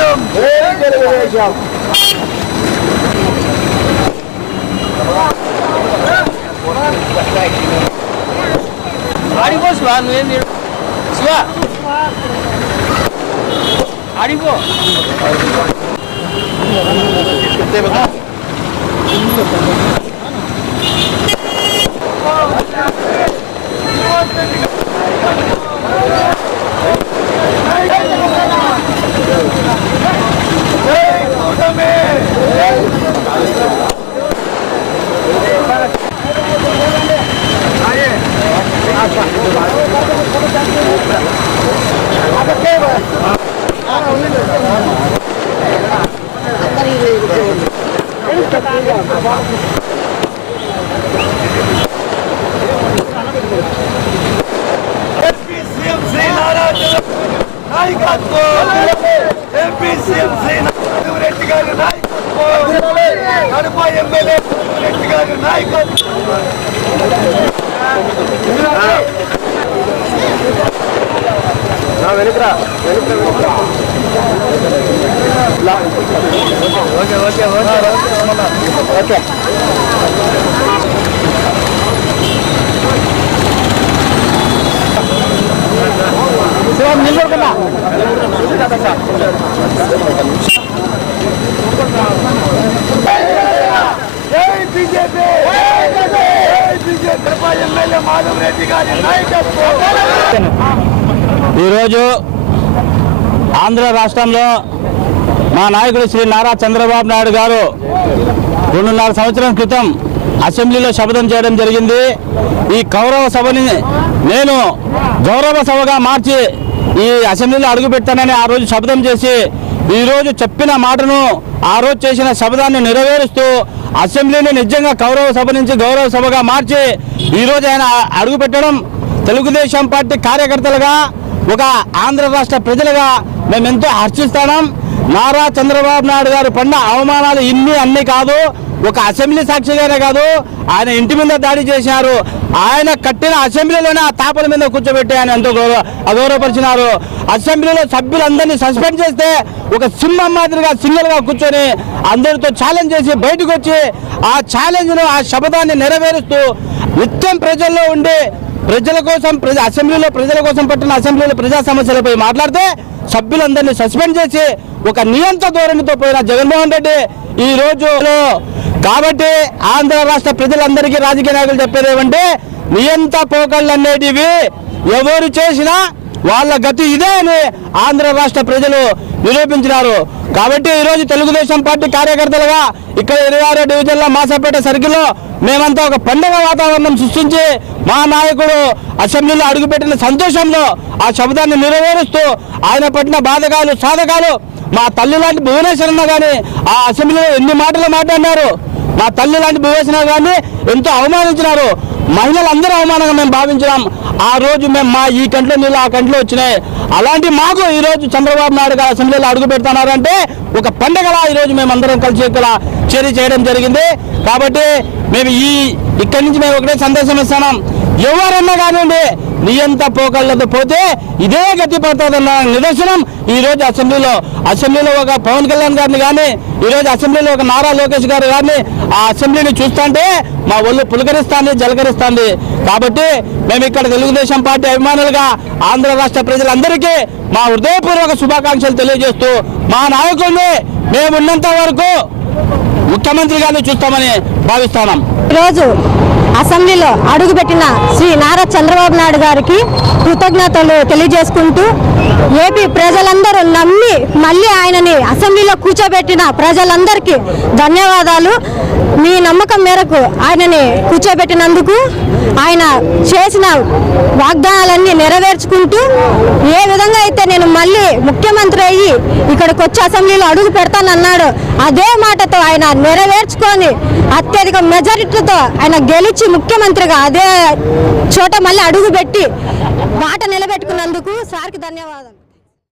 them! Very good elimination. Aribo Swan, when you Swan. Aribo. कितने बता? Oh, Kadapa MLA Reddy గారి నాయకత్వం okay okay okay okay Shiva నిలబడుకున్నా జై BJP జై బీజేపీ కడప ఎమ్మెల్యే మాధవ్ రెడ్డి గారి నాయకత్వం ఈరోజు ఆంధ్ర రాష్ట్రంలో మా నాయకుడు శ్రీ నారా చంద్రబాబు నాయుడు గారు రెండున్నర సంవత్సరం క్రితం అసెంబ్లీలో శపథం చేయడం జరిగింది. ఈ కౌరవ సభని నేను గౌరవ సభగా మార్చి ఈ అసెంబ్లీలో అడుగుపెట్టానని ఆ రోజు శపథం చేసి ఈరోజు చెప్పిన మాటను ఆ రోజు చేసిన శబ్దాన్ని నెరవేరుస్తూ అసెంబ్లీని నిజంగా కౌరవ సభ నుంచి గౌరవ సభగా మార్చి ఈరోజు ఆయన అడుగుపెట్టడం తెలుగుదేశం పార్టీ కార్యకర్తలుగా ఒక ఆంధ్ర రాష్ట్ర ప్రజలుగా మేము ఎంతో హర్షిస్తున్నాం. నారా చంద్రబాబు నాయుడు గారు పడిన అవమానాలు ఇన్ని అన్ని కాదు. ఒక అసెంబ్లీ సాక్షిగానే కాదు. ఆయన ఇంటి మీద దాడి చేశారు. ఆయన కట్టిన అసెంబ్లీలోనే ఆ తాపల మీద కూర్చోబెట్టి ఆయన ఎంతో గౌరవ అగౌరవపరిచినారు అసెంబ్లీలో సభ్యులందరినీ సస్పెండ్ చేస్తే ఒక సింహం మాదిరిగా సింగిల్గా కూర్చొని అందరితో ఛాలెంజ్ చేసి బయటకు వచ్చి ఆ ఛాలెంజ్ను ఆ శబ్దాన్ని నెరవేరుస్తూ నిత్యం ప్రజల్లో ఉండి ప్రజల కోసం ప్రజ అసెంబ్లీలో ప్రజల కోసం పట్టిన అసెంబ్లీలో ప్రజా సమస్యలపై మాట్లాడితే సభ్యులందరినీ సస్పెండ్ చేసి ఒక నియంత్ర ధోరణితో పోయిన జగన్మోహన్ రెడ్డి ఈ రోజు కాబట్టి ఆంధ్ర రాష్ట్ర ప్రజలందరికీ రాజకీయ నాయకులు చెప్పేది ఏమంటే నియంత పోకళ్ళు అనేటివి ఎవరు చేసినా వాళ్ళ గతి ఇదే అని ఆంధ్ర రాష్ట్ర ప్రజలు నిరూపించినారు. కాబట్టి ఈరోజు తెలుగుదేశం పార్టీ కార్యకర్తలుగా ఇక్కడ ఇరవై ఆరో డివిజన్లో మాసాపేట సర్కిల్లో మేమంతా ఒక పండుగ వాతావరణం సృష్టించి మా నాయకుడు అసెంబ్లీలో అడుగుపెట్టిన సంతోషంలో ఆ శబ్దాన్ని నెరవేరుస్తూ ఆయన పట్టిన బాధకాలు సాధకాలు మా తల్లి లాంటి భువనేశ్వరన్న కానీ ఆ అసెంబ్లీలో ఎన్ని మాటలు మాట్లాడినారు? మా తల్లి లాంటి భువనేశ్వర కానీ ఎంతో అవమానించినారు. మహిళలందరూ అవమానంగా మేము భావించినాం. ఆ రోజు మేము మా ఈ కంట్లో నీళ్ళు ఆ కంట్లో వచ్చినాయి. అలాంటి మాకు ఈరోజు చంద్రబాబు నాయుడు గారు అసెంబ్లీలో అడుగు పెడుతున్నారంటే ఒక పండగలా ఈరోజు మేము అందరం కలిసి ఇక్కడ చేరి చేయడం జరిగింది. కాబట్టి మేము ఈ ఇక్కడి నుంచి మేము ఒకటే సందేశం ఇస్తున్నాం. ఎవరన్నా కానివ్వండి నియంత పోకళ్ళతో పోతే ఇదే గతి పడుతుందన్న నిదర్శనం ఈ రోజు అసెంబ్లీలో. అసెంబ్లీలో ఒక పవన్ కళ్యాణ్ గారిని కానీ ఈ రోజు అసెంబ్లీలో ఒక నారా లోకేష్ గారు కానీ ఆ అసెంబ్లీని చూస్తుంటే మా ఒళ్ళు పులకరిస్తాంది జలకరిస్తాంది. కాబట్టి మేము ఇక్కడ తెలుగుదేశం పార్టీ అభిమానులుగా ఆంధ్ర రాష్ట్ర ప్రజలందరికీ మా హృదయపూర్వక శుభాకాంక్షలు తెలియజేస్తూ మా నాయకుల్ని మేము ఉన్నంత వరకు ముఖ్యమంత్రి గారిని చూస్తామని భావిస్తున్నాం. ఈరోజు అసెంబ్లీలో అడుగుపెట్టిన శ్రీ నారా చంద్రబాబు నాయుడు గారికి కృతజ్ఞతలు తెలియజేసుకుంటూ ఏపీ ప్రజలందరూ నమ్మి మళ్ళీ ఆయనని అసెంబ్లీలో కూర్చోబెట్టిన ప్రజలందరికీ ధన్యవాదాలు. మీ నమ్మకం మేరకు ఆయనని కూర్చోబెట్టినందుకు ఆయన చేసిన వాగ్దానాలన్నీ నెరవేర్చుకుంటూ ఏ విధంగా అయితే నేను మళ్ళీ ముఖ్యమంత్రి అయ్యి ఇక్కడికి వచ్చి అసెంబ్లీలో అడుగు పెడతానన్నాడు అదే మాటతో ఆయన నెరవేర్చుకొని అత్యధిక మెజారిటీతో ఆయన గెలిచి ముఖ్యమంత్రిగా అదే చోట మళ్ళీ అడుగు పెట్టి మాట నిలబెట్టుకున్నందుకు సార్కి ధన్యవాదాలు.